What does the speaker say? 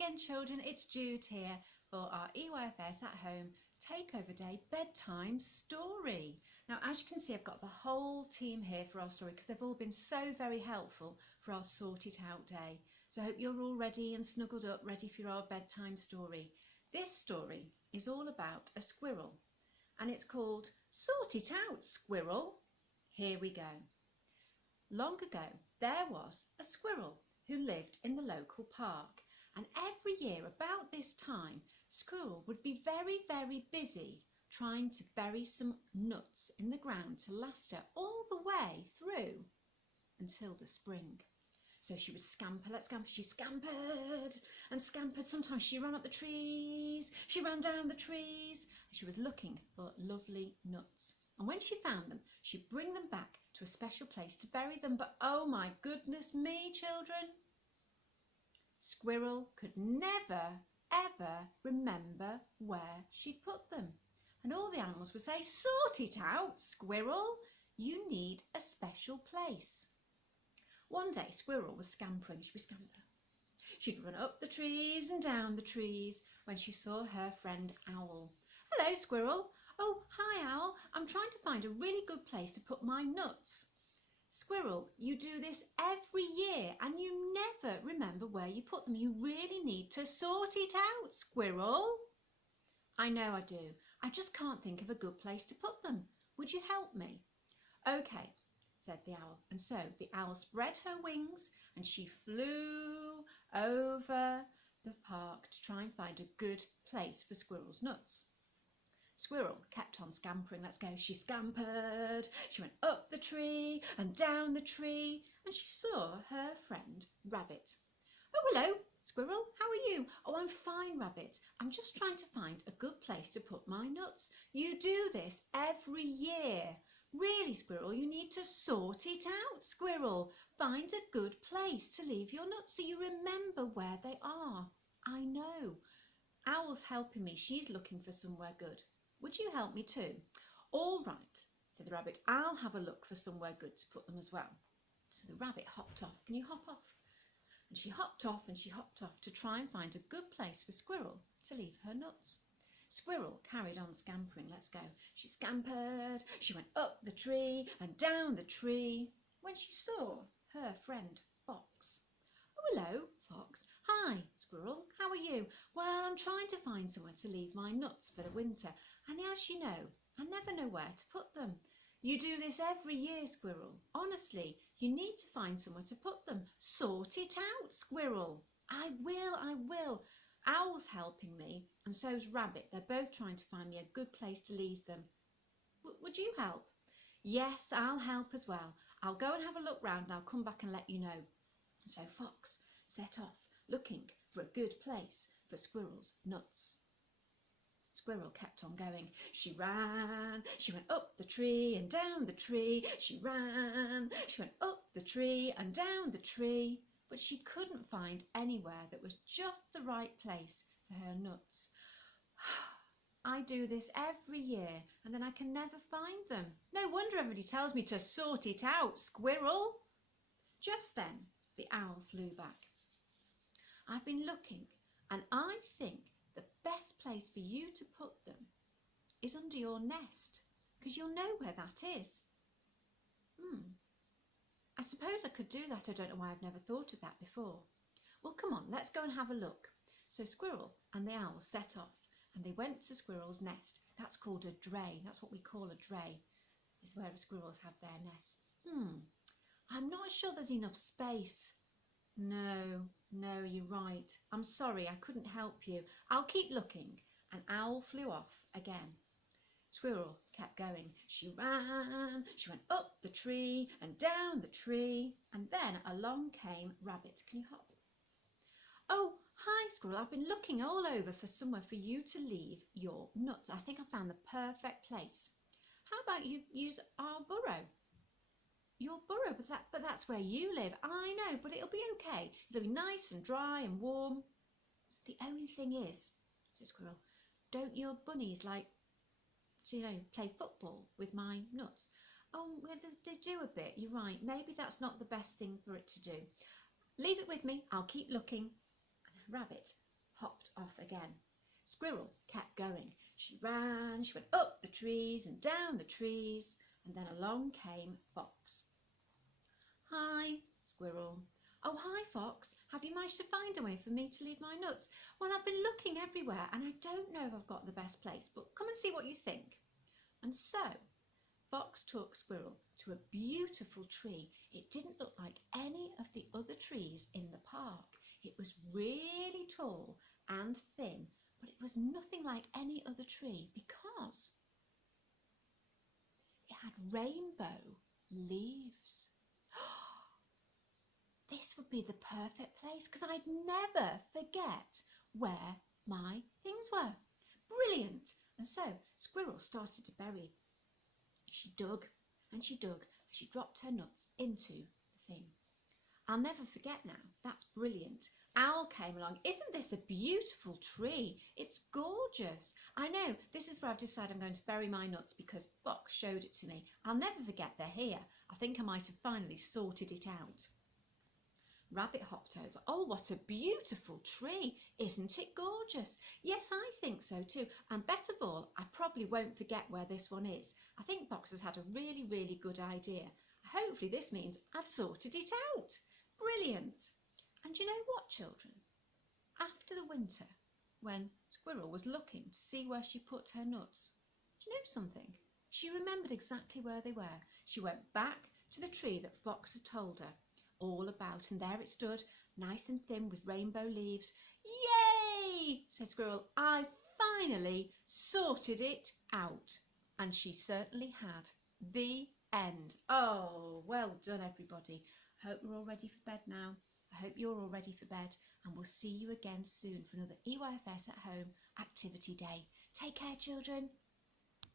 again children, it's Jude here for our EYFS at home takeover day bedtime story. Now as you can see, I've got the whole team here for our story because they've all been so very helpful for our sort it out day. So I hope you're all ready and snuggled up, ready for our bedtime story. This story is all about a squirrel and it's called Sort It Out, Squirrel. Here we go. Long ago there was a squirrel who lived in the local park, and every year about this time Squirrel would be very busy trying to bury some nuts in the ground to last her all the way through until the spring. So she would scamper, let's scamper. She scampered and scampered. Sometimes she ran up the trees, she ran down the trees, and she was looking for lovely nuts. And when she found them, she'd bring them back to a special place to bury them. But oh my goodness me, children, Squirrel could never ever remember where she'd put them. And all the animals would say, "Sort it out, Squirrel, you need a special place." One day Squirrel was scampering. She would scamper. She'd run up the trees and down the trees when she saw her friend Owl. "Hello, Squirrel." "Oh, hi, Owl. I'm trying to find a really good place to put my nuts." "Squirrel, you do this every year and you never remember where you put them. You really need to sort it out, Squirrel." "I know I do. I just can't think of a good place to put them. Would you help me?" "Okay," said the owl. And so the owl spread her wings and she flew over the park to try and find a good place for Squirrel's nuts. Squirrel kept on scampering. Let's go. She scampered. She went up the tree and down the tree and she saw her friend Rabbit. "Oh, hello, Squirrel. How are you?" "Oh, I'm fine, Rabbit. I'm just trying to find a good place to put my nuts." "You do this every year. Really, Squirrel, you need to sort it out, Squirrel. Find a good place to leave your nuts so you remember where they are." "I know. Owl's helping me. She's looking for somewhere good. Would you help me too?" "All right," said the rabbit. "I'll have a look for somewhere good to put them as well." So the rabbit hopped off. "Can you hop off?" And she hopped off and she hopped off to try and find a good place for Squirrel to leave her nuts. Squirrel carried on scampering. Let's go. She scampered. She went up the tree and down the tree when she saw her friend Fox. "Oh, hello, Fox." "Hi, Squirrel. How are you?" "Well, I'm trying to find somewhere to leave my nuts for the winter. And as you know, I never know where to put them." "You do this every year, Squirrel. Honestly, you need to find somewhere to put them. Sort it out, Squirrel." I will. Owl's helping me and so's Rabbit. They're both trying to find me a good place to leave them. Would you help?" "Yes, I'll help as well. I'll go and have a look round and I'll come back and let you know." And so Fox set off looking for a good place for Squirrel's nuts. Squirrel kept on going. She ran. She went up the tree and down the tree. She ran. She went up the tree and down the tree. But she couldn't find anywhere that was just the right place for her nuts. "I do this every year and then I can never find them. No wonder everybody tells me to sort it out, Squirrel." Just then the owl flew back. "I've been looking and I think the best place for you to put them is under your nest, because you'll know where that is." "I suppose I could do that. I don't know why I've never thought of that before." "Well, come on, let's go and have a look." So Squirrel and the owl set off and they went to Squirrel's nest. That's called a dray. That's what we call a dray, is where squirrels have their nest. "I'm not sure there's enough space." No, you're right. I'm sorry, I couldn't help you. I'll keep looking." And Owl flew off again. Squirrel kept going. She ran. She went up the tree and down the tree. And then along came Rabbit. "Can you hop?" "Oh, hi, Squirrel. I've been looking all over for somewhere for you to leave your nuts. I think I found the perfect place. How about you use our burrow?" "Your burrow? But that's where you live." "I know, but it'll be okay. It'll be nice and dry and warm." "The only thing is," said Squirrel, "don't your bunnies like to, play football with my nuts?" "Oh, well, they do a bit. You're right. Maybe that's not the best thing for it to do. Leave it with me. I'll keep looking." And Rabbit hopped off again. Squirrel kept going. She ran, she went up the trees and down the trees, and then along came Fox. Hi, Squirrel. Oh, hi, Fox. Have you managed to find a way for me to leave my nuts? Well, I've been looking everywhere and I don't know if I've got the best place, but come and see what you think. And so Fox took Squirrel to a beautiful tree. It didn't look like any of the other trees in the park. It was really tall and thin, but it was nothing like any other tree because it had rainbow leaves. This would be the perfect place because I'd never forget where my things were. Brilliant! And so Squirrel started to bury. She dug and she dug and she dropped her nuts into the thing. I'll never forget now. That's brilliant. Owl came along. Isn't this a beautiful tree? It's gorgeous. I know, this is where I've decided I'm going to bury my nuts because Fox showed it to me. I'll never forget they're here. I think I might have finally sorted it out. Rabbit hopped over. Oh, what a beautiful tree. Isn't it gorgeous? Yes, I think so too. And best of all, I probably won't forget where this one is. I think Fox has had a really, really good idea. Hopefully this means I've sorted it out. Brilliant. And you know what, children? After the winter, when Squirrel was looking to see where she put her nuts, do you know something? She remembered exactly where they were. She went back to the tree that Fox had told her all about, and there it stood, nice and thin with rainbow leaves. Yay! Said Squirrel. I finally sorted it out. And she certainly had. The end. Oh, well done, everybody. I hope we're all ready for bed now. I hope you're all ready for bed, and we'll see you again soon for another EYFS at Home activity day. Take care, children.